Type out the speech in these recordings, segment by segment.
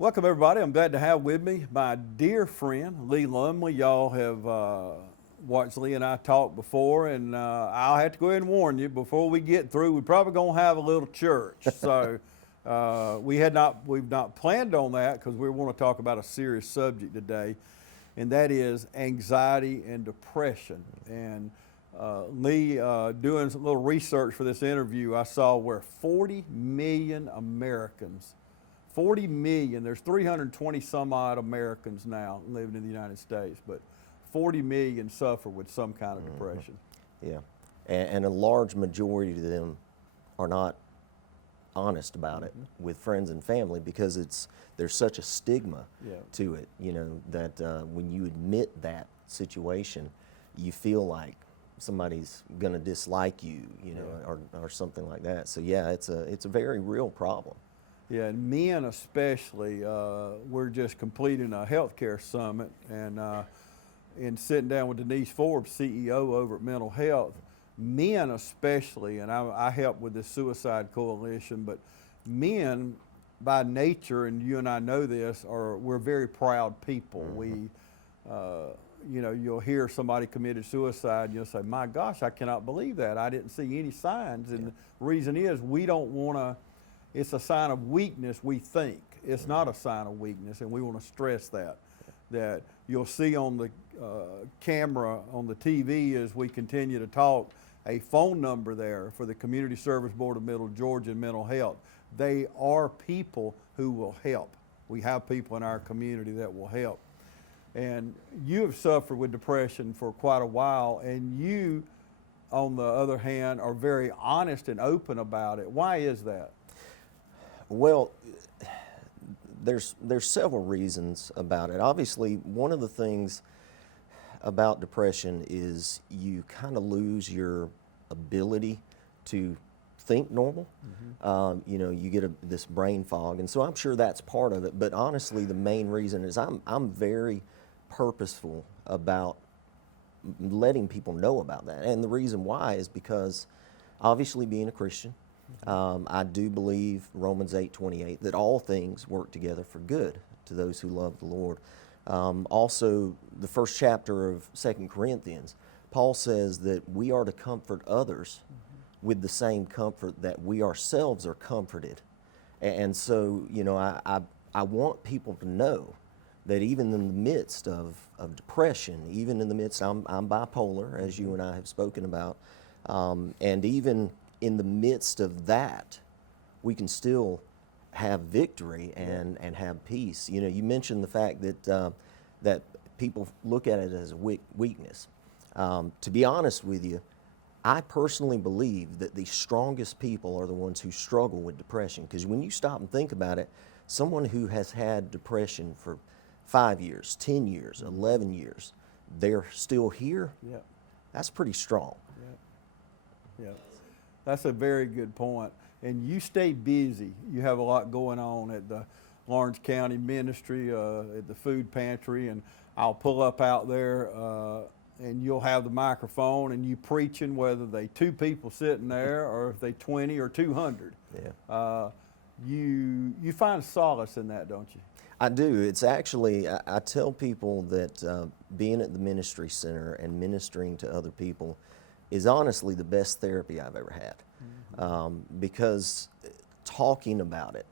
Welcome, everybody. I'm glad to have with me my dear friend, Lee Lumley. Y'all have watched Lee and I talk before, and I'll have to go ahead and warn you, before we get through, we're probably going to have a little church. So we've not planned on that because we want to talk about a serious subject today, and that is anxiety and depression. And Lee, doing some little research for this interview, I saw where 40 million Americans 40 million, there's 320 some odd Americans now living in the United States, but 40 million suffer with some kind of depression. Yeah, and a large majority of them are not honest about it with friends and family because there's such a stigma to it, that when you admit that situation, you feel like somebody's going to dislike you, or something like that. So yeah, it's a very real problem. Yeah, and men especially, we're just completing a healthcare summit and sitting down with Denise Forbes, CEO over at Mental Health. Men especially, and I help with the Suicide Coalition, but men by nature, and you and I know this, we're very proud people. We, you'll hear somebody committed suicide and you'll say, my gosh, I cannot believe that. I didn't see any signs. And the reason is we don't want to, it's a sign of weakness, we think. It's not a sign of weakness, and we want to stress that you'll see on the camera, on the TV as we continue to talk, a phone number there for the Community Service Board of Middle Georgia and Mental Health. They are people who will help. We have people in our community that will help. And you have suffered with depression for quite a while, and you, on the other hand, are very honest and open about it. Why is that? Well, there's several reasons about it. Obviously, one of the things about depression is you kind of lose your ability to think normal. You get this brain fog, and so I'm sure that's part of it. But honestly, the main reason is I'm very purposeful about letting people know about that, and the reason why is because, obviously, being a Christian, I do believe Romans 8:28 that all things work together for good to those who love the Lord. Also, the first chapter of 2 Corinthians, Paul says that we are to comfort others with the same comfort that we ourselves are comforted. And so, I want people to know that even in the midst of depression, even in the midst, I'm bipolar, as you and I have spoken about, and even in the midst of that, we can still have victory and have peace. You mentioned the fact that people look at it as a weakness. To be honest with you, I personally believe that the strongest people are the ones who struggle with depression, because when you stop and think about it, someone who has had depression for 5 years, 10 years, 11 years, they're still here. Yeah. That's pretty strong. Yeah. That's a very good point. And you stay busy. You have a lot going on at the Lawrence County Ministry, at the food pantry, and I'll pull up out there and you'll have the microphone and you preaching, whether they 2 people sitting there or if they 20 or 200. Yeah. You find solace in that, don't you? I do. It's actually, I tell people that being at the ministry center and ministering to other people is honestly the best therapy I've ever had. Because talking about it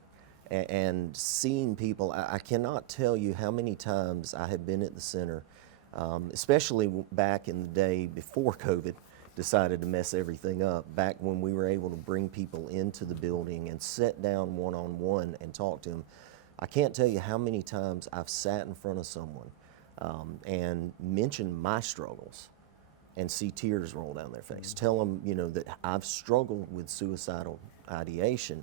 and seeing people, I cannot tell you how many times I have been at the center, especially back in the day before COVID decided to mess everything up, back when we were able to bring people into the building and sit down one-on-one and talk to them. I can't tell you how many times I've sat in front of someone and mentioned my struggles and see tears roll down their face. Tell them, that I've struggled with suicidal ideation,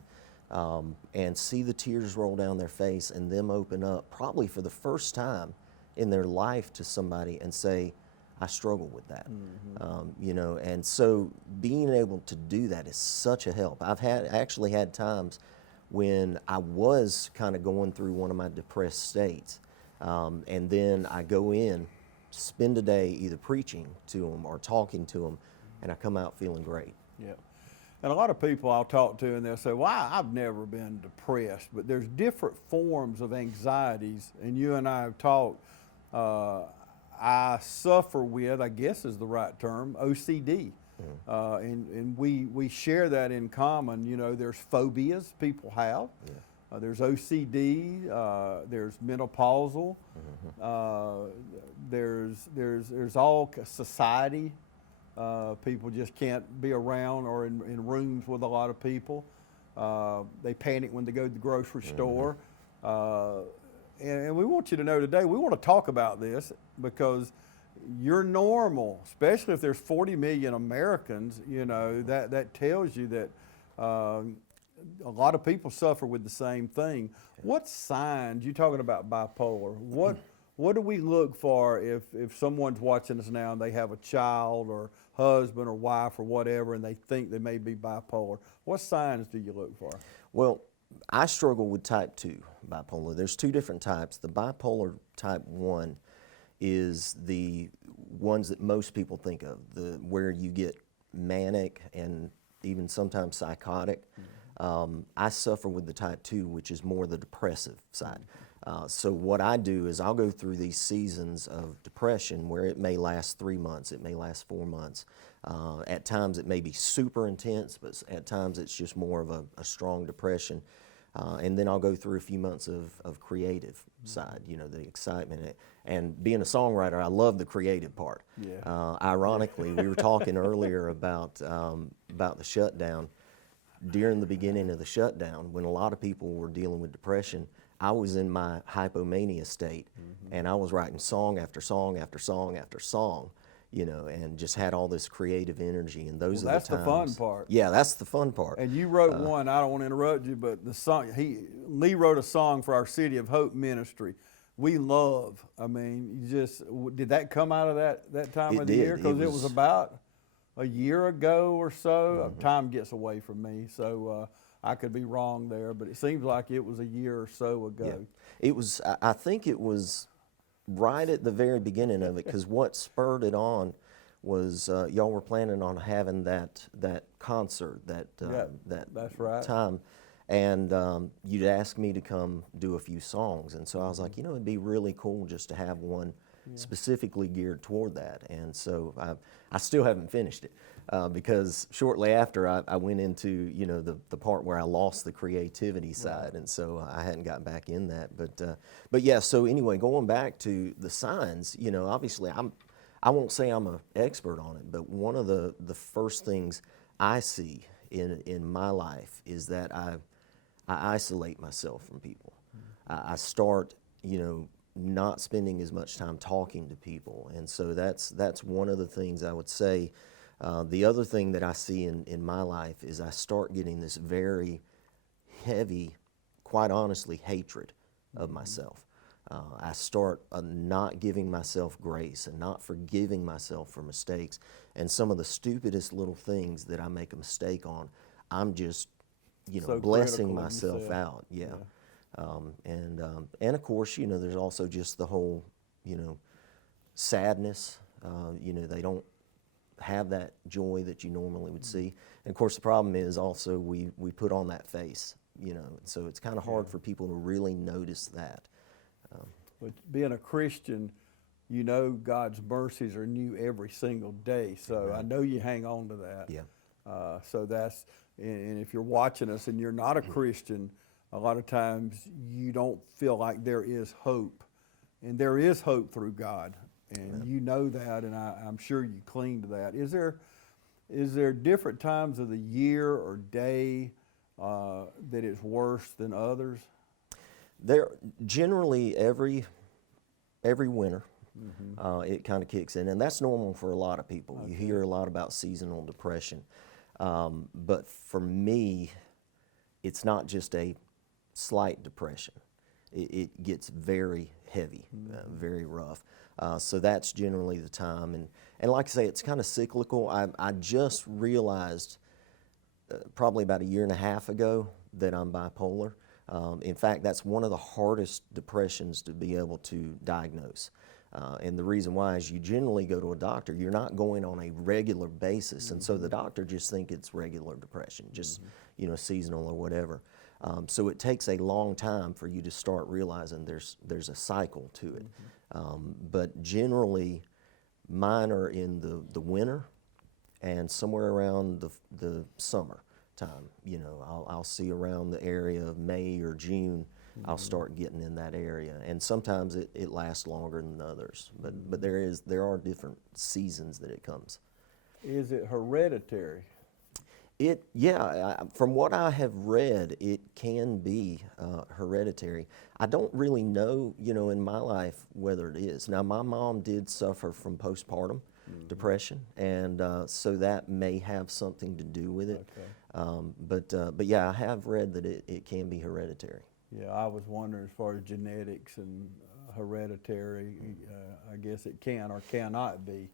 and see the tears roll down their face and them open up, probably for the first time in their life, to somebody and say, I struggle with that. And so being able to do that is such a help. I've actually had times when I was kind of going through one of my depressed states, and then I go in, spend a day either preaching to them or talking to them, and I come out feeling great. Yeah. And a lot of people I'll talk to, and they'll say, well, I've never been depressed, but there's different forms of anxieties, and you and I have talked. I suffer with, I guess is the right term, OCD. And we share that in common. You know, there's phobias people have. There's OCD, there's menopausal, there's all society. People just can't be around or in rooms with a lot of people. They panic when they go to the grocery store. And we want you to know today, we want to talk about this because you're normal, especially if there's 40 million Americans. You know, that tells you that a lot of people suffer with the same thing. What signs, you're talking about bipolar, what do we look for if someone's watching us now and they have a child or husband or wife or whatever and they think they may be bipolar? What signs do you look for? Well, I struggle with type 2 bipolar. There's two different types. The bipolar type 1 is the ones that most people think of, where you get manic and even sometimes psychotic. I suffer with the type 2, which is more the depressive side. So what I do is I'll go through these seasons of depression where it may last 3 months, it may last 4 months. At times it may be super intense, but at times it's just more of a strong depression. And then I'll go through a few months of creative side, you know, the excitement. And being a songwriter, I love the creative part. Ironically, we were talking earlier about the shutdown. During the beginning of the shutdown, when a lot of people were dealing with depression, I was in my hypomania state, and I was writing song after song after song after song, you know, and just had all this creative energy. And those are the times. That's the fun part. Yeah, that's the fun part. And you wrote one. I don't want to interrupt you, but the song Lee wrote a song for our City of Hope ministry. We love. I mean, did that come out of that time of the year? Because it was about a year ago or so. Time gets away from me, so I could be wrong there, but it seems like it was a year or so ago. Yeah. It was. I think it was right at the very beginning of it, because what spurred it on was y'all were planning on having that concert that's right. time, and you'd asked me to come do a few songs, and so I was like, you know, it'd be really cool just to have one specifically geared toward that. And so I still haven't finished it because shortly after I went into, you know, the part where I lost the creativity side, and so I hadn't gotten back in that. But yeah, so anyway, going back to the signs, you know, obviously I won't say I'm an expert on it, but one of the first things I see in my life is that I isolate myself from people. I start, you know, not spending as much time talking to people, and so that's one of the things I would say. The other thing that I see in my life is I start getting this very heavy, quite honestly, hatred of myself. I start not giving myself grace and not forgiving myself for mistakes, and some of the stupidest little things that I make a mistake on, I'm just, you know, So blessing critical of myself yourself. out. Yeah. And of course, you know, there's also just the whole, you know, sadness. You know, they don't have that joy that you normally would see. And of course, the problem is also we put on that face, you know, so it's kind of hard for people to really notice that. But being a Christian, you know God's mercies are new every single day. So I know you hang on to that. Yeah. So that's, and if you're watching us and you're not a Christian, a lot of times you don't feel like there is hope. And there is hope through God. And you know that, and I'm sure you cling to that. Is there different times of the year or day that it's worse than others? There generally every winter it kind of kicks in, and that's normal for a lot of people. Okay. You hear a lot about seasonal depression, but for me, it's not just a slight depression. It gets very heavy, very rough. So that's generally the time, and like I say, it's kind of cyclical. I just realized probably about a year and a half ago that I'm bipolar. In fact, that's one of the hardest depressions to be able to diagnose. And the reason why is you generally go to a doctor, you're not going on a regular basis. And so the doctor just think it's regular depression, just, you know, seasonal or whatever. So it takes a long time for you to start realizing there's a cycle to it. But generally, mine are in the winter and somewhere around the summer time. You know, I'll see around the area of May or June, I'll start getting in that area. And sometimes it lasts longer than others. But there are different seasons that it comes. Is it hereditary? From what I have read, it can be hereditary. I don't really know, you know, in my life whether it is. Now, my mom did suffer from postpartum depression, and so that may have something to do with it. Okay. But yeah, I have read that it can be hereditary. Yeah, I was wondering as far as genetics and hereditary, I guess it can or cannot be.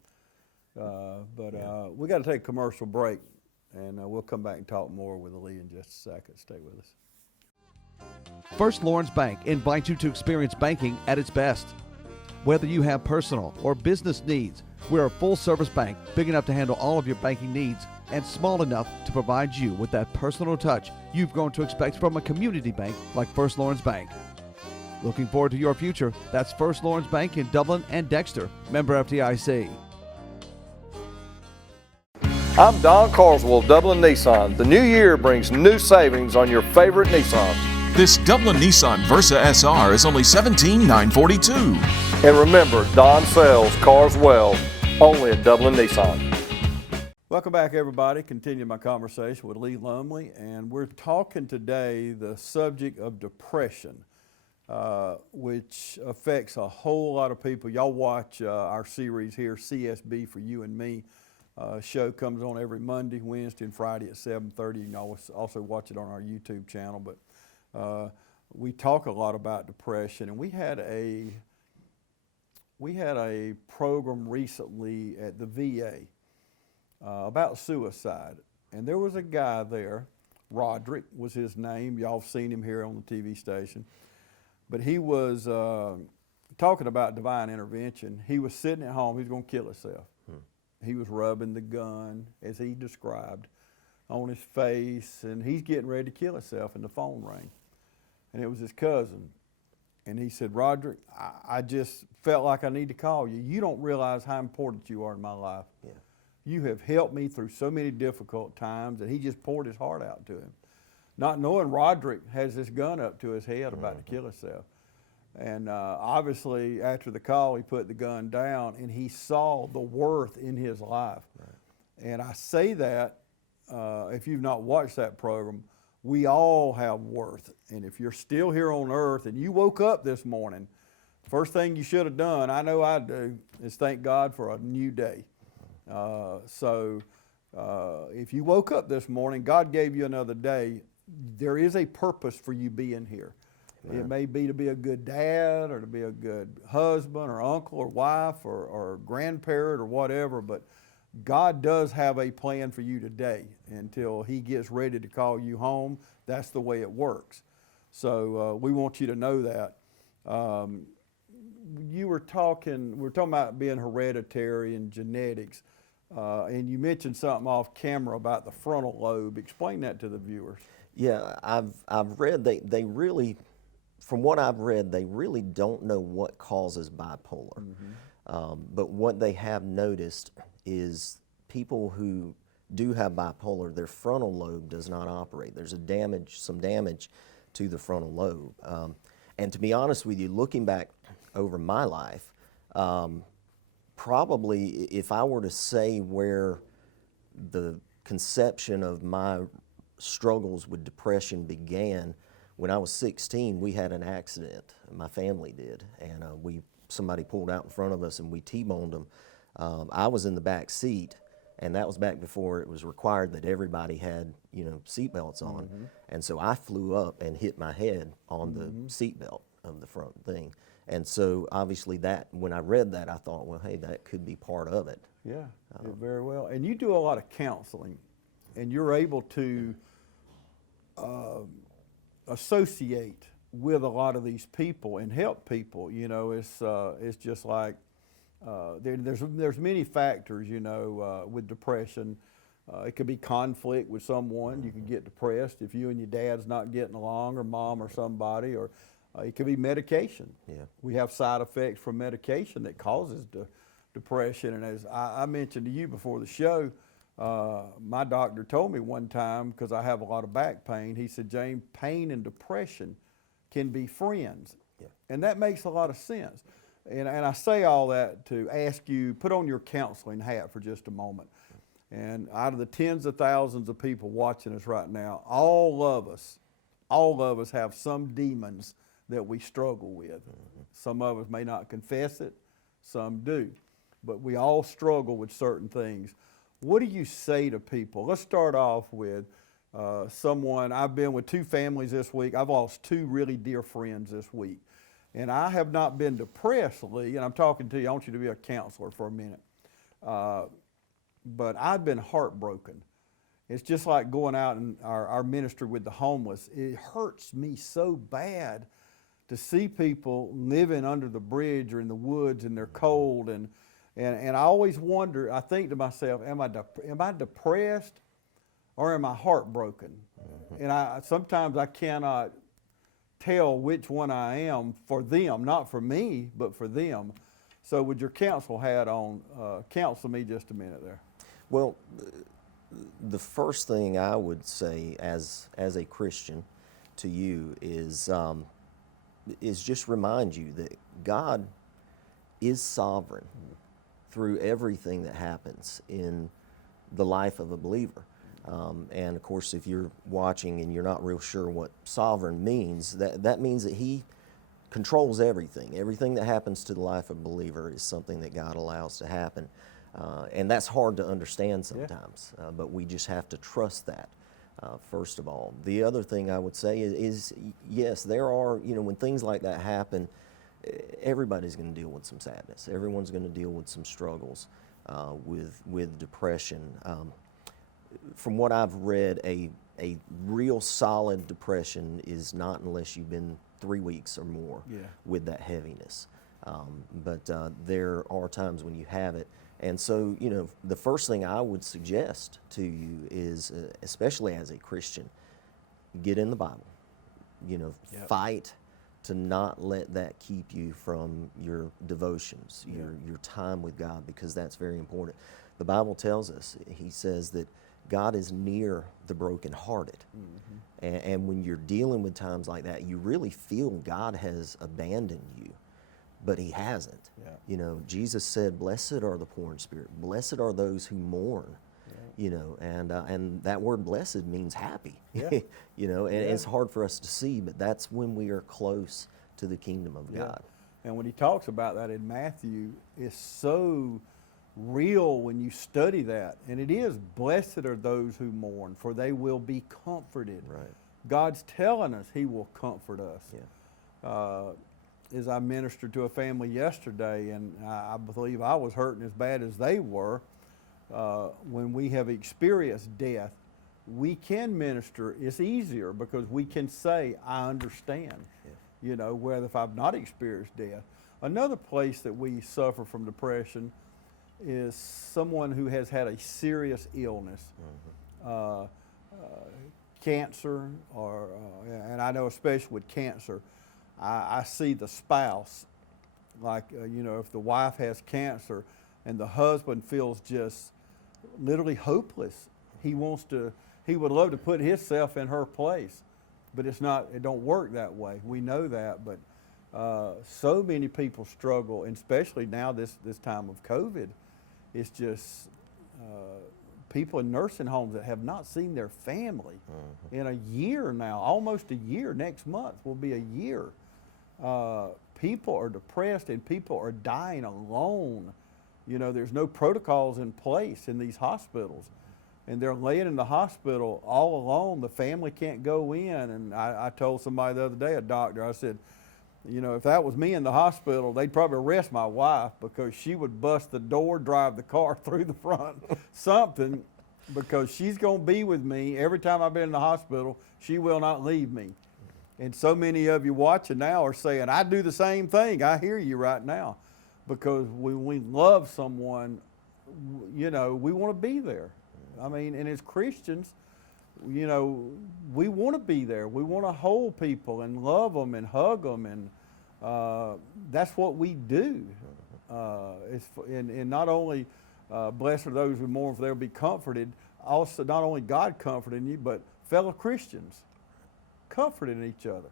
We got to take a commercial break, and we'll come back and talk more with Lee in just a second. Stay with us. First Lawrence Bank invites you to experience banking at its best. Whether you have personal or business needs, we're a full-service bank big enough to handle all of your banking needs and small enough to provide you with that personal touch you've grown to expect from a community bank like First Lawrence Bank. Looking forward to your future? That's First Lawrence Bank in Dublin and Dexter, member FDIC. I'm Don Carswell of Dublin Nissan. The new year brings new savings on your favorite Nissans. This Dublin Nissan Versa SR is only $17,942. And remember, Don sells cars well, only at Dublin Nissan. Welcome back, everybody. Continue my conversation with Lee Lumley, and we're talking today the subject of depression, which affects a whole lot of people. Y'all watch our series here, CSB for You and Me. Show comes on every Monday, Wednesday, and Friday at 7:30. You can also watch it on our YouTube channel. But we talk a lot about depression, and we had a program recently at the VA about suicide, and there was a guy there. Roderick was his name. Y'all have seen him here on the TV station. But he was talking about divine intervention. He was sitting at home. He was going to kill himself. He was rubbing the gun, as he described, on his face, and he's getting ready to kill himself, and the phone rang. And it was his cousin. And he said, Roderick, I just felt like I need to call you. You don't realize how important you are in my life. Yeah. You have helped me through so many difficult times. And he just poured his heart out to him, not knowing Roderick has this gun up to his head about to kill himself. And obviously, after the call, he put the gun down, and he saw the worth in his life. Right. And I say that, if you've not watched that program, we all have worth. And if you're still here on earth and you woke up this morning, first thing you should have done, I know I do, is thank God for a new day. If you woke up this morning, God gave you another day, there is a purpose for you being here. It may be to be a good dad or to be a good husband or uncle or wife or grandparent or whatever, but God does have a plan for you today until He gets ready to call you home. That's the way it works. So we want you to know that. We're talking about being hereditary and genetics, and you mentioned something off camera about the frontal lobe. Explain that to the viewers. Yeah, I've read they really, from what I've read, they really don't know what causes bipolar. But what they have noticed is people who do have bipolar, their frontal lobe does not operate. There's some damage to the frontal lobe. And to be honest with you, looking back over my life, probably if I were to say where the conception of my struggles with depression began, when I was 16, we had an accident. My family did, and somebody pulled out in front of us, and we T-boned them. I was in the back seat, and that was back before it was required that everybody had, seatbelts on. And so I flew up and hit my head on the seatbelt of the front thing. And so obviously when I read that, I thought, well, hey, that could be part of it. Yeah, very well. And you do a lot of counseling, and you're able to associate with a lot of these people and help people. It's just like there's many factors, you know, with depression. It could be conflict with someone. You could get depressed if you and your dad's not getting along, or mom or somebody, or it could be medication. Yeah. We have side effects from medication that causes depression. And as I mentioned to you before the show, my doctor told me one time, because I have a lot of back pain, he said, James, pain and depression can be friends. Yeah. And that makes a lot of sense. And I say all that to ask you, put on your counseling hat for just a moment. And out of the tens of thousands of people watching us right now, all of us have some demons that we struggle with. Mm-hmm. Some of us may not confess it, some do. But we all struggle with certain things. What do you say to people? Let's start off with someone. I've been with 2 families this week. I've lost 2 really dear friends this week. And I have not been depressed, Lee, and I'm talking to you. I want you to be a counselor for a minute. But I've been heartbroken. It's just like going out in our ministry with the homeless. It hurts me so bad to see people living under the bridge or in the woods, and they're cold. And I always wonder, I think to myself, am I depressed or am I heartbroken? Mm-hmm. And sometimes I cannot tell which one I am for them, not for me, but for them. So with your counsel hat on, counsel me just a minute there. Well, the first thing I would say as a Christian to you is just remind you that God is sovereign through everything that happens in the life of a believer. And of course, if you're watching and you're not real sure what sovereign means, that means that He controls everything. Everything that happens to the life of a believer is something that God allows to happen. And that's hard to understand sometimes, but we just have to trust that, first of all. The other thing I would say is yes, there are, when things like that happen, everybody's going to deal with some sadness. Everyone's going to deal with some struggles with depression. From what I've read, a real solid depression is not unless you've been 3 weeks or more with that heaviness. But there are times when you have it. And so, the first thing I would suggest to you is, especially as a Christian, get in the Bible. Fight to not let that keep you from your devotions, your time with God, because that's very important. The Bible tells us, He says that God is near the brokenhearted. Mm-hmm. And when you're dealing with times like that, you really feel God has abandoned you. But He hasn't. Yeah. Jesus said, blessed are the poor in spirit. Blessed are those who mourn. Yeah. And that word blessed means happy. Yeah. And it's hard for us to see, but that's when we are close to the kingdom of God. And when He talks about that in Matthew, it's so real when you study that. And it is, blessed are those who mourn, for they will be comforted. Right. God's telling us He will comfort us. Yeah. As I ministered to a family yesterday, and I believe I was hurting as bad as they were, when we have experienced death, we can minister. It's easier because we can say, I understand, whether if I've not experienced death. Another place that we suffer from depression is someone who has had a serious illness, cancer, and I know especially with cancer, I see the spouse, like, if the wife has cancer and the husband feels just literally hopeless, he would love to put himself in her place, but it don't work that way. We know that, but so many people struggle, and especially now this time of COVID, it's just people in nursing homes that have not seen their family in a year now, almost a year. Next month will be a year. People are depressed and people are dying alone. There's no protocols in place in these hospitals, and they're laying in the hospital all alone. The family can't go in. And I told somebody the other day, a doctor, I said, if that was me in the hospital, they'd probably arrest my wife because she would bust the door, drive the car through the front, something, because she's going to be with me every time I've been in the hospital. She will not leave me. And so many of you watching now are saying, I do the same thing. I hear you right now. because when we love someone, you know, we want to be there. I mean, and as Christians, you know, we want to be there. We want to hold people and love them and hug them, and that's what we do. And not only blessed are those who mourn, for they'll be comforted. Also, not only God comforting you, but fellow Christians comforting each other.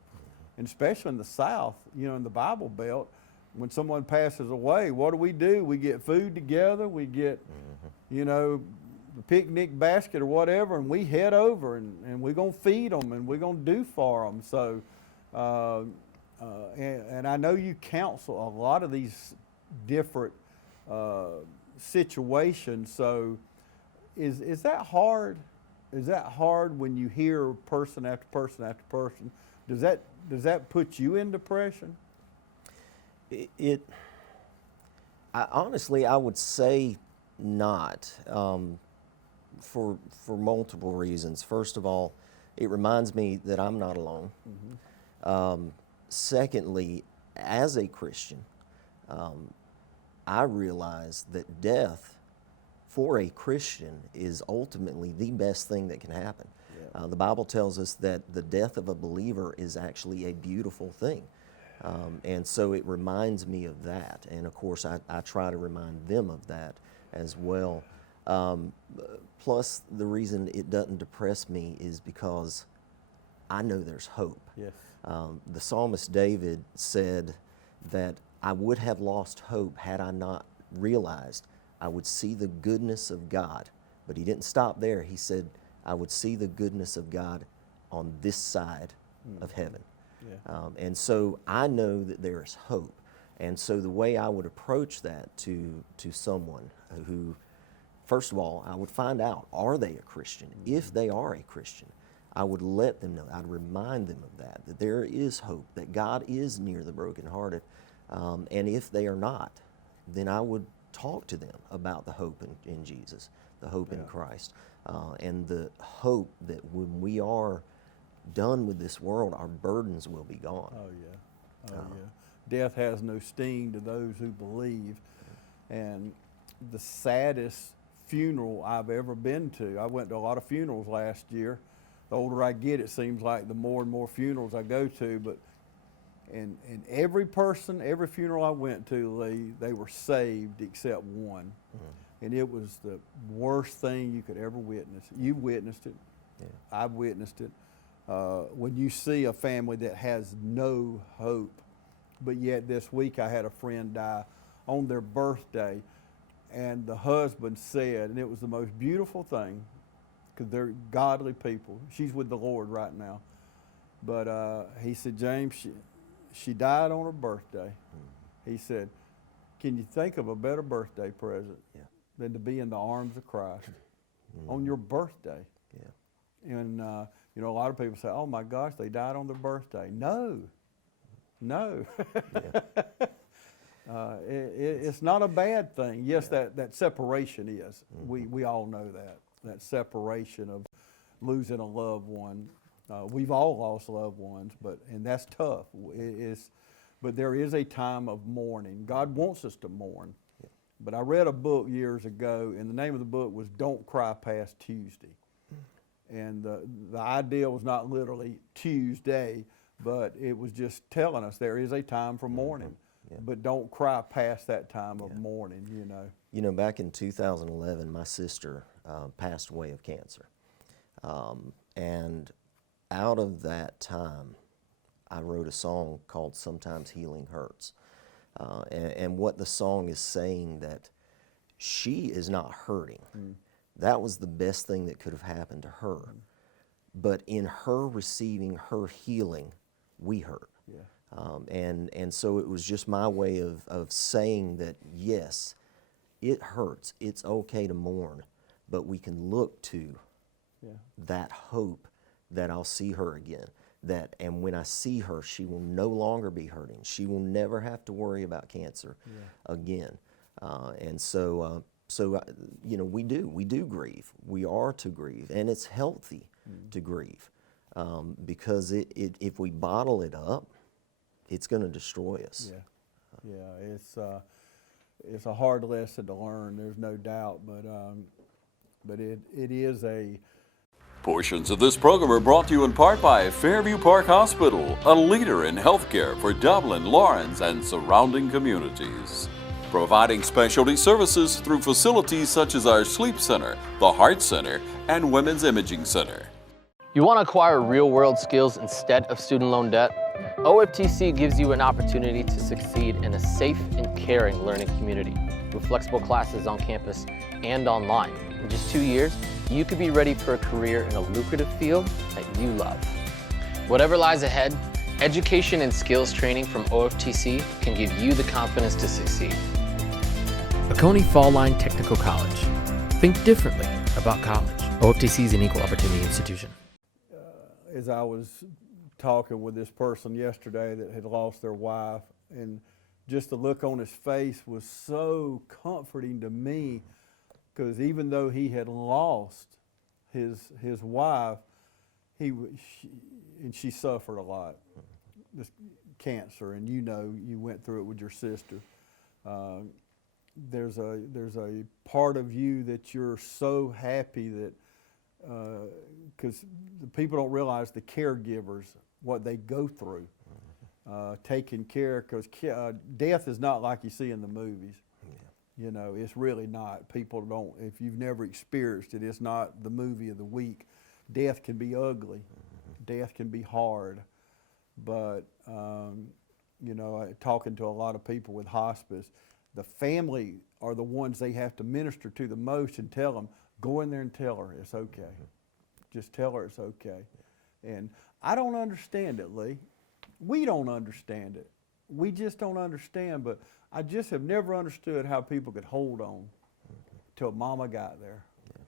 And especially in the South, you know, in the Bible Belt, when someone passes away, what do? We get food together. We get, you know, the picnic basket or whatever, and we head over and we're going to feed them and we're going to do for them. So, and I know you counsel a lot of these different situations. So, is that hard? Is that hard when you hear person after person after person? Does that put you in depression? Honestly, I would say not, for multiple reasons. First of all, it reminds me that I'm not alone. Secondly, as a Christian, I realize that death for a Christian is ultimately the best thing that can happen. The Bible tells us that the death of a believer is actually a beautiful thing. And so it reminds me of that. And of course, I try to remind them of that as well. Plus, the reason it doesn't depress me is because I know there's hope. Yes. The psalmist David said that I would have lost hope had I not realized I would see the goodness of God. But he didn't stop there. He said, I would see the goodness of God on this side of heaven. Yeah. And so I know that there is hope. And so the way I would approach that to someone who, first of all, I would find out, are they a Christian? If they are a Christian, I would let them know, I'd remind them of that there is hope, that God is near the brokenhearted. And if they are not, then I would talk to them about the hope in Jesus, the hope in Christ, and the hope that when we are done with this world, our burdens will be gone. Oh yeah, oh yeah. Death has no sting to those who believe. And the saddest funeral I've ever been to, I went to a lot of funerals last year. The older I get, it seems like the more and more funerals I go to. But and every person, every funeral I went to, Lee, they were saved except one. And it was the worst thing you could ever witness. You witnessed it. Yeah. I've witnessed it. When you see a family that has no hope, but yet this week I had a friend die on their birthday, and the husband said, and it was the most beautiful thing, because they're godly people. She's with the Lord right now. But he said, James, she died on her birthday. He said, can you think of a better birthday present than to be in the arms of Christ on your birthday? Yeah. And you know, a lot of people say, oh my gosh, they died on their birthday. No. It's not a bad thing. Yes, that separation is. We all know that separation of losing a loved one. We've all lost loved ones, and that's tough. But there is a time of mourning. God wants us to mourn. But I read a book years ago, and the name of the book was Don't Cry Past Tuesday. And the idea was not literally Tuesday, but it was just telling us there is a time for mourning. But don't cry past that time of mourning, you know. You know, back in 2011, my sister passed away of cancer. And out of that time, I wrote a song called Sometimes Healing Hurts. And what the song is saying, that she is not hurting. That was the best thing that could have happened to her. But in her receiving her healing, we hurt. And so it was just my way of saying that, yes, it hurts. It's okay to mourn, but we can look to that hope that I'll see her again. And when I see her, she will no longer be hurting. She will never have to worry about cancer again. And so, you know, we do grieve. We are to grieve, and it's healthy to grieve, because if we bottle it up, it's going to destroy us. It's it's a hard lesson to learn. There's no doubt, but it is a. Portions of this program are brought to you in part by Fairview Park Hospital, a leader in healthcare for Dublin, Lawrence, and surrounding communities. Providing specialty services through facilities such as our Sleep Center, the Heart Center, and Women's Imaging Center. You want to acquire real-world skills instead of student loan debt? OFTC gives you an opportunity to succeed in a safe and caring learning community with flexible classes on campus and online. In just 2 years, you could be ready for a career in a lucrative field that you love. Whatever lies ahead, education and skills training from OFTC can give you the confidence to succeed. Oconee Fall Line Technical College. Think differently about college. OFTC is an equal opportunity institution. As I was talking with this person yesterday that had lost their wife, and just the look on his face was so comforting to me, because even though he had lost his wife, she suffered a lot, this cancer, and you went through it with your sister. There's a part of you that you're so happy that, because the people don't realize the caregivers, what they go through, taking care, because death is not like you see in the movies. You know, it's really not. People don't, if you've never experienced it, it's not the movie of the week. Death can be ugly. Death can be hard. But, talking to a lot of people with hospice, the family are the ones they have to minister to the most and tell them, go in there and tell her it's okay. Just tell her it's okay. And I don't understand it, Lee. We don't understand it. We just don't understand, but I just have never understood how people could hold on till mama got there,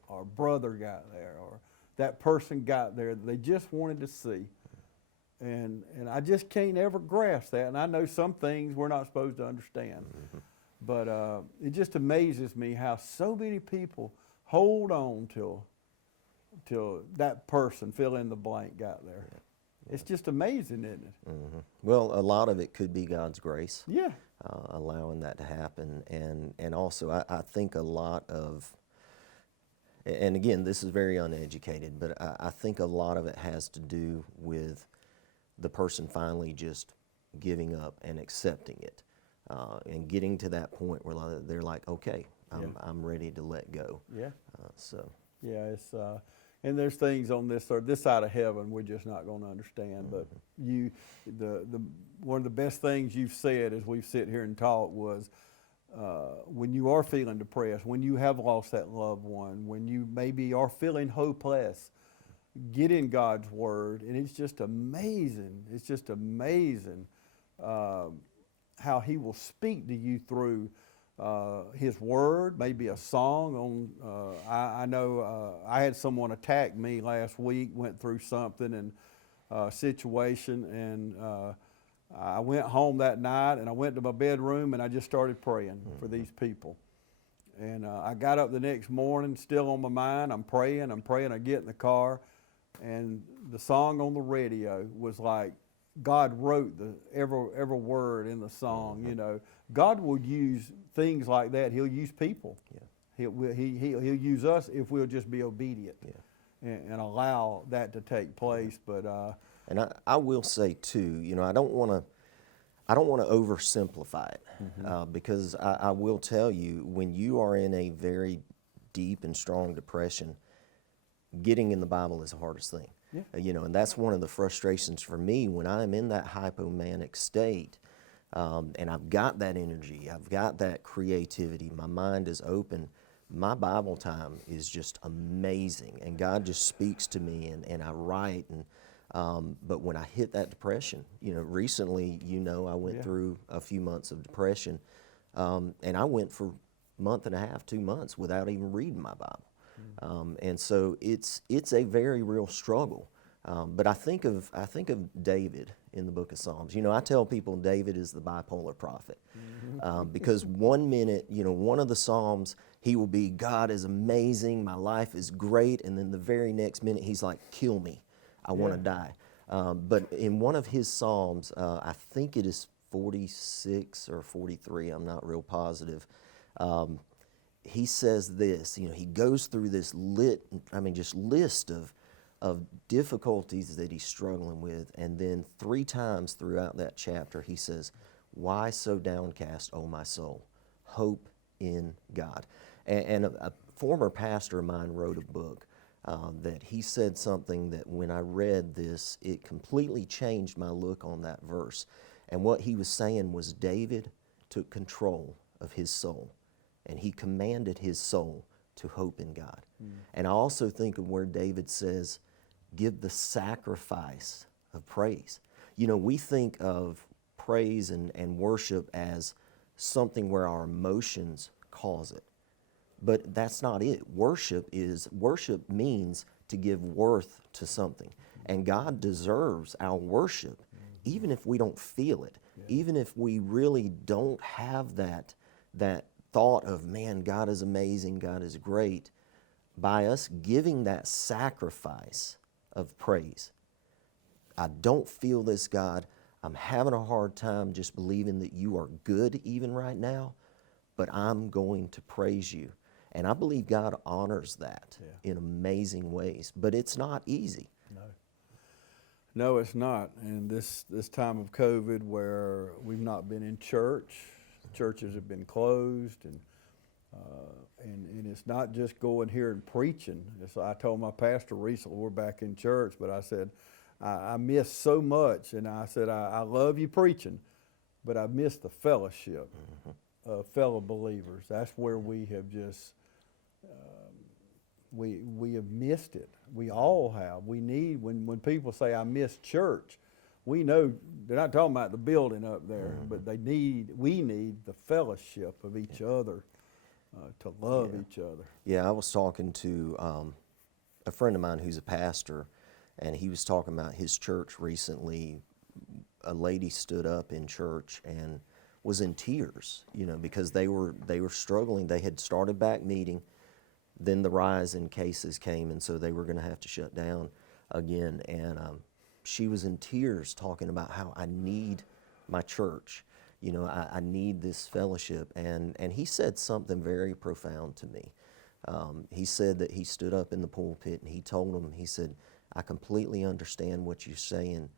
or brother got there, or that person got there that they just wanted to see. And I just can't ever grasp that. And I know some things we're not supposed to understand. But it just amazes me how so many people hold on till that person, fill in the blank, got there. It's just amazing, isn't it? Well, a lot of it could be God's grace. Yeah. Allowing that to happen. And also, I think a lot of, and again, this is very uneducated, but I think a lot of it has to do with the person finally just giving up and accepting it, and getting to that point where they're like, okay, I'm ready to let go. Yeah. Yeah, it's and there's things on this side of heaven we're just not going to understand. But one of the best things you've said as we've sit here and talk was, when you are feeling depressed, when you have lost that loved one, when you maybe are feeling hopeless, get in God's Word, and it's just amazing. It's just amazing how He will speak to you through His Word, maybe a song on. I know I had someone attack me last week, went through something and situation, and I went home that night and I went to my bedroom and I just started praying for these people. And I got up the next morning, still on my mind. I'm praying. I get in the car, and the song on the radio was like, God wrote every word in the song. You know, God will use things like that. He'll use people. Yeah. He'll use us if we'll just be obedient. Yeah. And allow that to take place. But and I will say too, you know, I don't want to oversimplify it, because I will tell you, when you are in a very deep and strong depression, getting in the Bible is the hardest thing. Yeah. You know, and that's one of the frustrations for me when I'm in that hypomanic state, and I've got that energy, I've got that creativity, my mind is open. My Bible time is just amazing, and God just speaks to me, and I write. And but when I hit that depression, you know, recently, you know, I went through a few months of depression, and I went for a month and a half, 2 months without even reading my Bible. And so it's a very real struggle. But I think of David in the book of Psalms. You know, I tell people David is the bipolar prophet, because 1 minute, you know, one of the Psalms, he will be, God is amazing, my life is great, and then the very next minute he's like, kill me, I want to die. But in one of his Psalms, I think it is 46 or 43, I'm not real positive. He says this, he goes through this list of difficulties that he's struggling with, and then 3 times throughout that chapter he says, "Why so downcast, O my soul? Hope in God." And a former pastor of mine wrote a book that he said something that when I read this, it completely changed my look on that verse. And what he was saying was David took control of his soul, and he commanded his soul to hope in God. And I also think of where David says, give the sacrifice of praise. We think of praise and worship as something where our emotions cause it. But that's not it. Worship means to give worth to something. And God deserves our worship, even if we don't feel it, even if we really don't have that thought of, man, God is amazing, God is great. By us giving that sacrifice of praise, I don't feel this, God. I'm having a hard time just believing that you are good even right now, but I'm going to praise you. And I believe God honors that in amazing ways, but it's not easy. No, it's not. And this time of COVID where we've not been in church, churches have been closed, and it's not just going here and preaching. I told my pastor recently, we're back in church, but I said, I miss so much, and I said, I love you preaching, but I miss the fellowship of fellow believers. That's where we have just, we have missed it. We all have. We need, when people say, I miss church, we know they're not talking about the building up there, but we need the fellowship of each other, to love each other. Yeah, I was talking to a friend of mine who's a pastor, and he was talking about his church recently. A lady stood up in church and was in tears, because they were struggling. They had started back meeting, then the rise in cases came, and so they were going to have to shut down again. And she was in tears talking about how I need my church. I need this fellowship. And he said something very profound to me. He said that he stood up in the pulpit and he told them, he said, I completely understand what you're saying,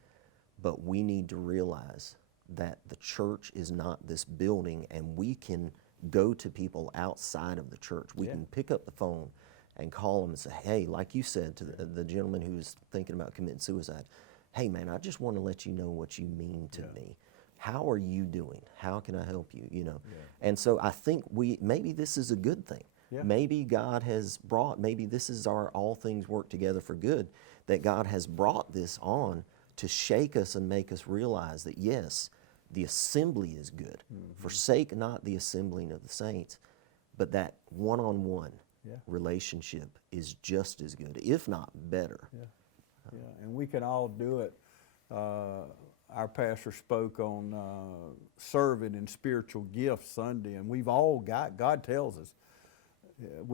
but we need to realize that the church is not this building, and we can go to people outside of the church. We can pick up the phone and call them and say, hey, like you said to the gentleman who was thinking about committing suicide, hey man, I just want to let you know what you mean to me. How are you doing? How can I help you? And so I think maybe this is a good thing. Maybe God has maybe this is our all things work together for good, that God has brought this on to shake us and make us realize that yes, the assembly is good. Forsake not the assembling of the saints, but that one-on-one relationship is just as good, if not better. And we can all do it. Our pastor spoke on serving in spiritual gifts Sunday, and we've all got, God tells us,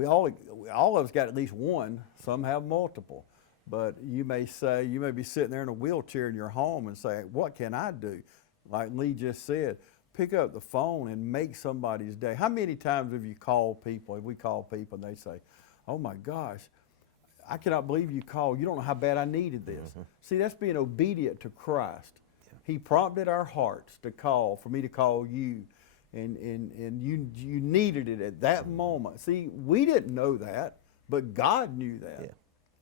all of us got at least one, some have multiple. But you may be sitting there in a wheelchair in your home and say, what can I do? Like Lee just said, pick up the phone and make somebody's day. How many times have we called people and they say, oh my gosh, I cannot believe you called. You don't know how bad I needed this. See, that's being obedient to Christ. He prompted our hearts to call, for me to call you, and you needed it at that moment. See, we didn't know that, but God knew that.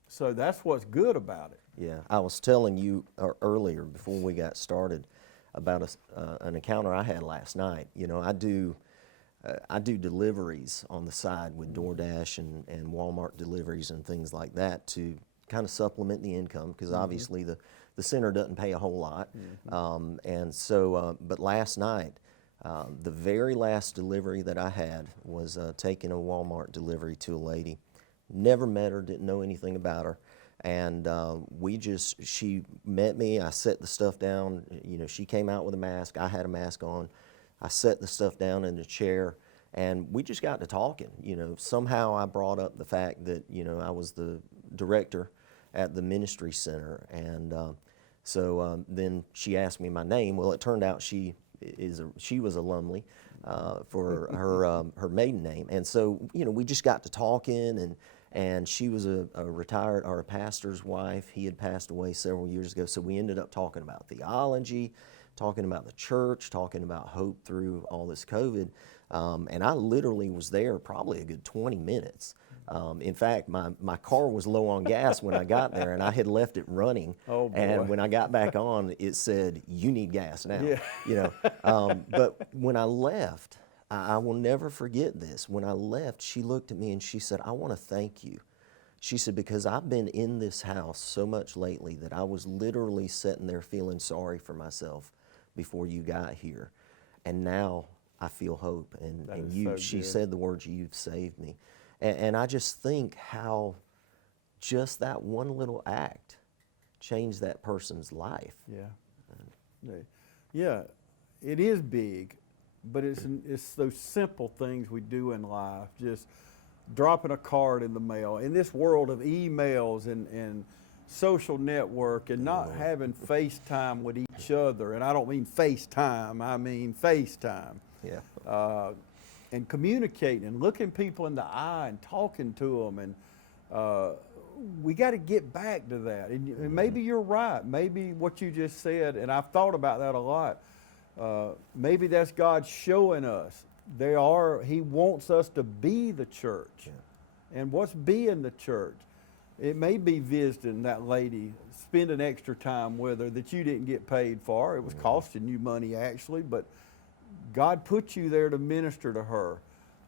So that's what's good about it. Yeah, I was telling you earlier before we got started about an encounter I had last night. I do deliveries on the side with DoorDash and Walmart deliveries and things like that to kind of supplement the income, because obviously the center doesn't pay a whole lot. And so, but last night, the very last delivery that I had was taking a Walmart delivery to a lady. Never met her, didn't know anything about her. And she met me, I set the stuff down, she came out with a mask, I had a mask on. I set the stuff down in the chair, and we just got to talking. Somehow I brought up the fact that, I was the director at the ministry center. And so then she asked me my name. Well, it turned out she she was a Lumley for her maiden name, and so we just got to talking, and she was a pastor's wife. He had passed away several years ago, so we ended up talking about theology, talking about the church, talking about hope through all this COVID, and I literally was there probably a good 20 minutes. In fact, my car was low on gas when I got there, and I had left it running. Oh, boy. And when I got back on, it said, "You need gas now." Yeah. But when I left, I will never forget this. When I left, she looked at me and she said, "I want to thank you." She said, "Because I've been in this house so much lately that I was literally sitting there feeling sorry for myself before you got here, and now I feel hope." And she said the words, "You've saved me." And I just think how just that one little act changed that person's life. Yeah, it is big, but it's those simple things we do in life, just dropping a card in the mail. In this world of emails and social network and not having FaceTime with each other, and I don't mean FaceTime, I mean FaceTime. Yeah. And communicating and looking people in the eye and talking to them, and we got to get back to that. And maybe you're right. Maybe what you just said, and I've thought about that a lot. Maybe that's God showing us He wants us to be the church. Yeah. And what's being the church? It may be visiting that lady, spending extra time with her that you didn't get paid for. It was costing you money actually, but God put you there to minister to her,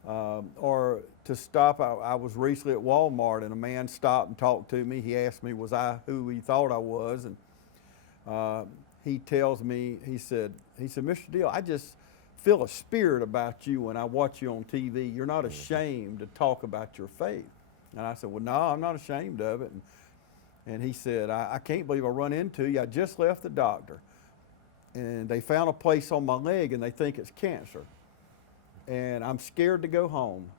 or to stop. I was recently at Walmart, and a man stopped and talked to me. He asked me, was I who he thought I was? And he tells me, he said, "Mr. Deal, I just feel a spirit about you when I watch you on TV. You're not ashamed to talk about your faith." And I said, "Well, no, I'm not ashamed of it." And he said, I can't believe I run into you. I just left the doctor, and they found a place on my leg, and they think it's cancer. And I'm scared to go home.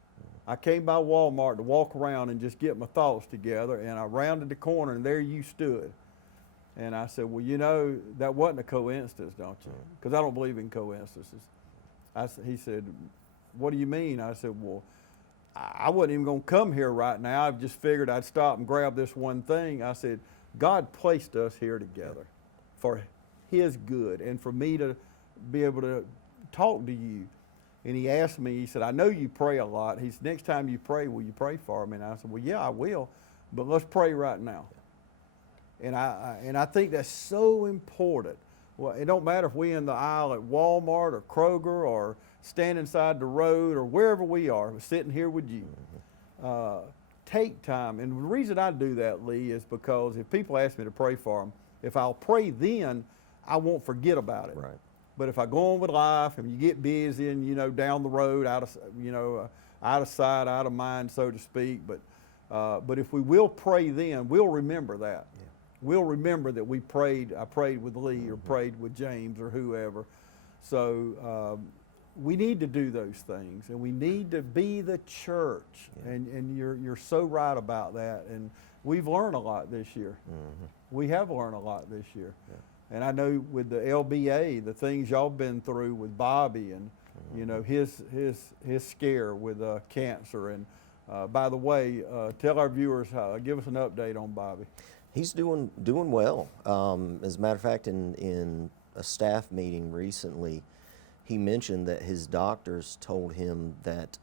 I came by Walmart to walk around and just get my thoughts together, and I rounded the corner, and there you stood. And I said, "Well, that wasn't a coincidence, don't you?" Because I don't believe in coincidences. He said, "What do you mean?" I said, "Well, I wasn't even going to come here right now. I just figured I'd stop and grab this one thing." I said, "God placed us here together for His good and for me to be able to talk to you." And he asked me, he said, "I know you pray a lot." He said, "Next time you pray, will you pray for me?" And I said, "Well, yeah, I will, but let's pray right now." And I think that's so important. Well, it don't matter if we're in the aisle at Walmart or Kroger or standing side the road or wherever we are, sitting here with you. Take time. And the reason I do that, Lee, is because if people ask me to pray for them, if I'll pray then, I won't forget about it. Right. But if I go on with life and you get busy and down the road, out of sight, out of mind, so to speak. But if we will pray then, we'll remember that. Yeah. We'll remember that we prayed. I prayed with Lee or prayed with James or whoever. So we need to do those things, and we need to be the church. Yeah. And you're so right about that. And we've learned a lot this year. We have learned a lot this year. Yeah. And I know with the LBA, the things y'all been through with Bobby and his scare with cancer. And by the way, tell our viewers, give us an update on Bobby. He's doing well. As a matter of fact, in a staff meeting recently, he mentioned that his doctors told him that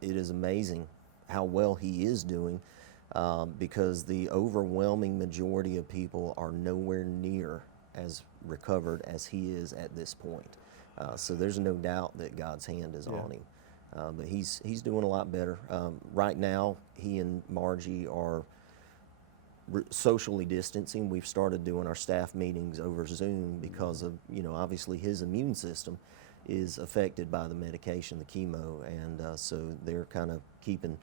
it is amazing how well he is doing, because the overwhelming majority of people are nowhere near as recovered as he is at this point. So there's no doubt that God's hand is on him. But he's doing a lot better. Right now, he and Margie are socially distancing. We've started doing our staff meetings over Zoom because of, obviously his immune system is affected by the medication, the chemo, and so they're kind of keeping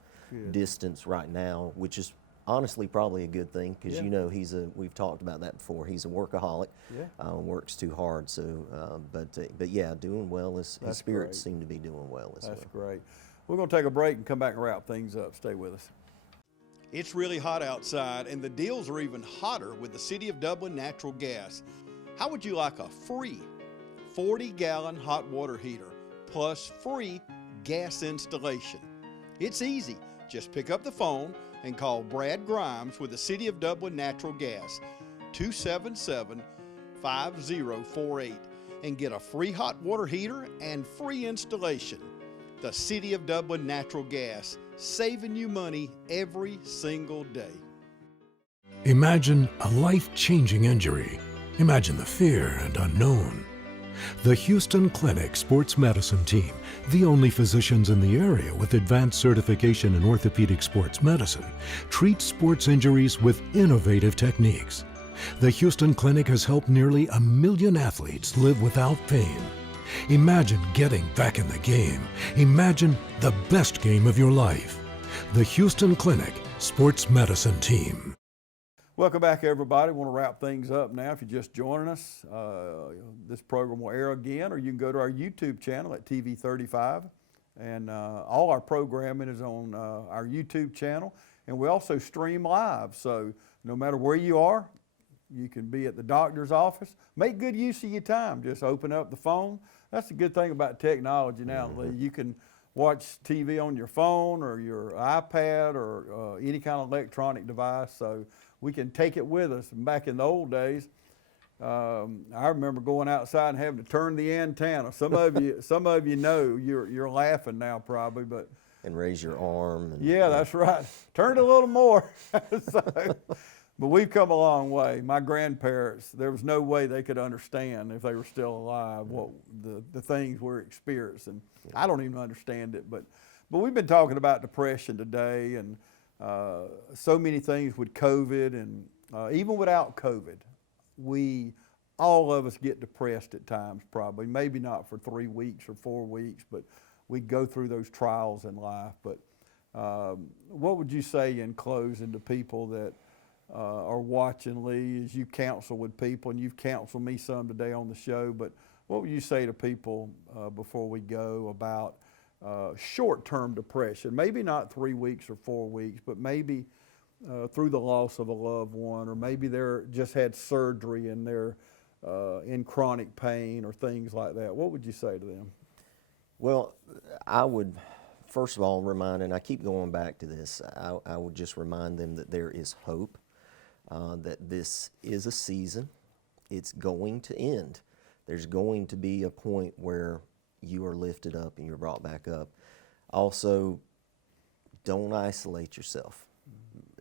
distance right now, which is honestly probably a good thing, because we've talked about that before. He's a workaholic, works too hard. So, but yeah, doing well. His spirits seem to be doing well as well. That's great. We're going to take a break and come back and wrap things up. Stay with us. It's really hot outside, and the deals are even hotter with the City of Dublin natural gas. How would you like a free 40-gallon hot water heater, plus free gas installation. It's easy. Just pick up the phone and call Brad Grimes with the City of Dublin Natural Gas, 277-5048, and get a free hot water heater and free installation. The City of Dublin Natural Gas, saving you money every single day. Imagine a life-changing injury. Imagine the fear and unknown. The Houston Clinic Sports Medicine Team, the only physicians in the area with advanced certification in orthopedic sports medicine, treats sports injuries with innovative techniques. The Houston Clinic has helped nearly 1 million athletes live without pain. Imagine getting back in the game. Imagine the best game of your life. The Houston Clinic Sports Medicine Team. Welcome back, everybody. I want to wrap things up now. If you're just joining us, this program will air again, or you can go to our YouTube channel at TV35. And all our programming is on our YouTube channel. And we also stream live. So no matter where you are, you can be at the doctor's office. Make good use of your time. Just open up the phone. That's the good thing about technology now, Lee. You can watch TV on your phone or your iPad or any kind of electronic device. So we can take it with us. And back in the old days, I remember going outside and having to turn the antenna. Some of you know, you're laughing now probably, but And raise your arm. And, yeah, that's right. Turn it a little more. But we've come a long way. My grandparents, there was no way they could understand if they were still alive what the things we're experiencing. I don't even understand it, but we've been talking about depression today, and so many things with COVID, and even without COVID, all of us get depressed at times probably, maybe not for 3 weeks or 4 weeks, but we go through those trials in life. But what would you say in closing to people that are watching, Lee, as you counsel with people, and you've counseled me some today on the show, but what would you say to people before we go about short-term depression? Maybe not 3 weeks or 4 weeks, but maybe through the loss of a loved one, or maybe they're just had surgery and they're in chronic pain or things like that. What would you say to them? Well, I would, first of all, remind, and I keep going back to this, I would just remind them that there is hope, that this is a season. It's going to end. There's going to be a point where you are lifted up and you're brought back up. Also, don't isolate yourself.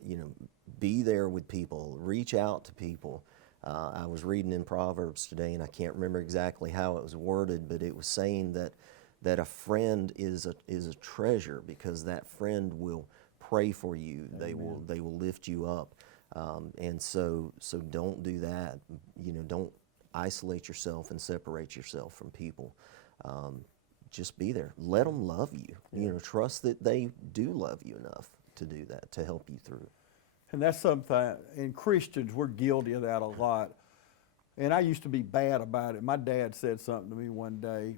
You know, be there with people, reach out to people. I was reading in Proverbs today, and I can't remember exactly how it was worded, but it was saying that a friend is a treasure, because that friend will pray for you. Amen. They will lift you up, and so don't do that. You know, don't isolate yourself and separate yourself from people. Just be there. Let them love you. Yeah. You know, trust that they do love you enough to do that, to help you through. And that's something, and Christians, we're guilty of that a lot. And I used to be bad about it. My dad said something to me one day,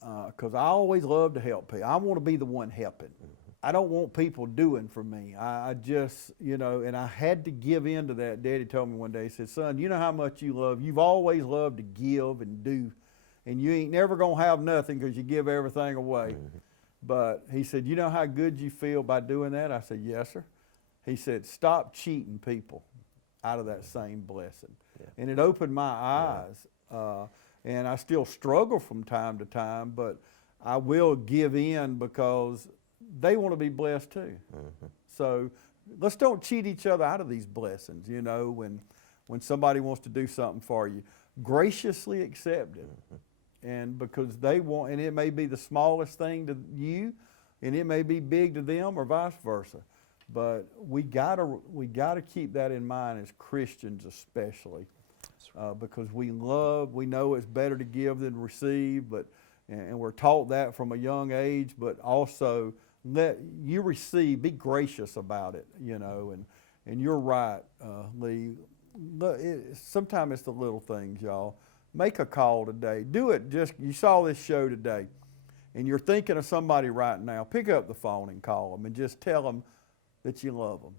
because I always love to help people. I want to be the one helping. Mm-hmm. I don't want people doing for me. I just, you know, and I had to give in to that. Daddy told me one day, he said, son, you know how much you love. You've always loved to give and do, and you ain't never going to have nothing because you give everything away. Mm-hmm. But he said, you know how good you feel by doing that? I said, yes, sir. He said, stop cheating people out of that same blessing. Yeah. And it opened my eyes. Yeah. And I still struggle from time to time, but I will give in because they want to be blessed too. Mm-hmm. So let's don't cheat each other out of these blessings, you know, when somebody wants to do something for you. Graciously accept it. Mm-hmm. And because they want, and it may be the smallest thing to you, and it may be big to them, or vice versa. But we gotta keep that in mind as Christians, especially, because we know it's better to give than receive, and we're taught that from a young age. But also, let you receive, be gracious about it, you know. And you're right, Lee. Sometimes it's the little things, y'all. Make a call today. Do it. You saw this show today, and you're thinking of somebody right now. Pick up the phone and call them, and just tell them that you love them.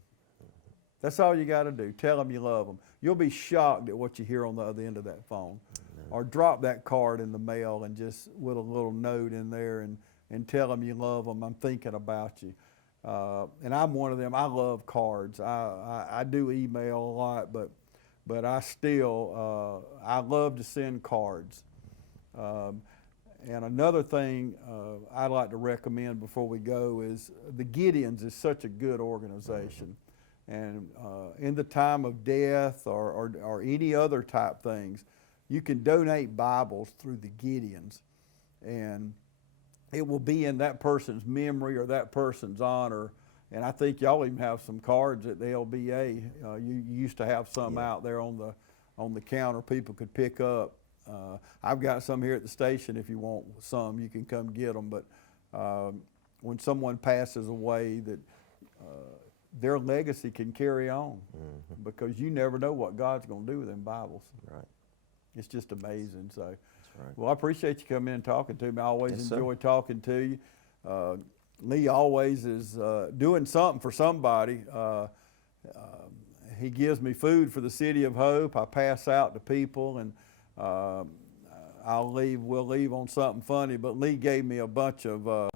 That's all you got to do. Tell them you love them. You'll be shocked at what you hear on the other end of that phone. or drop that card in the mail and just with a little note in there and tell them you love them. I'm thinking about you. And I'm one of them. I love cards. I do email a lot, but I still, I love to send cards. And another thing I'd like to recommend before we go is the Gideons is such a good organization. And in the time of death or any other type things, you can donate Bibles through the Gideons. And it will be in that person's memory or that person's honor. And I think y'all even have some cards at the LBA. You used to have some out there on the counter people could pick up. I've got some here at the station. If you want some, you can come get them. But when someone passes away, that their legacy can carry on, because you never know what God's going to do with them Bibles. Right. It's just amazing. So, right. Well, I appreciate you coming in and talking to me. I always Yes, enjoy talking to you. Lee always is doing something for somebody. He gives me food for the City of Hope. I pass out to people, and we'll leave on something funny, but Lee gave me a bunch of, a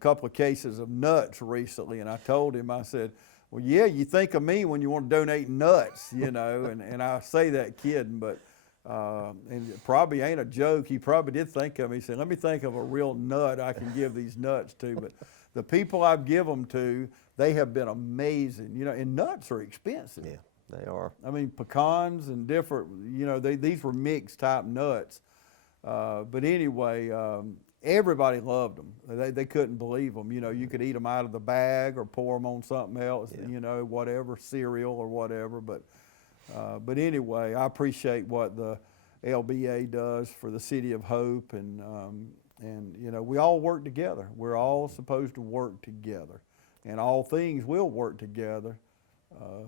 couple of cases of nuts recently, and I told him, I said, well, yeah, you think of me when you want to donate nuts, you know, and I say that kidding, but and it probably ain't a joke. He probably did think of me. He said, let me think of a real nut I can give these nuts to. But the people I've given them to, they have been amazing, you know, and nuts are expensive. Yeah, they are. I mean, pecans and different, you know, these were mixed type nuts. But anyway, everybody loved them. They couldn't believe them. You know, you could eat them out of the bag or pour them on something else, you know, whatever, cereal or whatever. But anyway, I appreciate what the LBA does for the City of Hope, and you know, we all work together. We're all supposed to work together, and all things will work together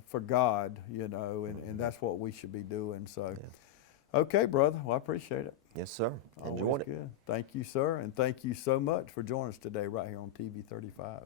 for God, you know, and that's what we should be doing. So, okay, brother. Well, I appreciate it. Yes, sir. Always Enjoyed it. good. Thank you, sir, and thank you so much for joining us today right here on TV 35.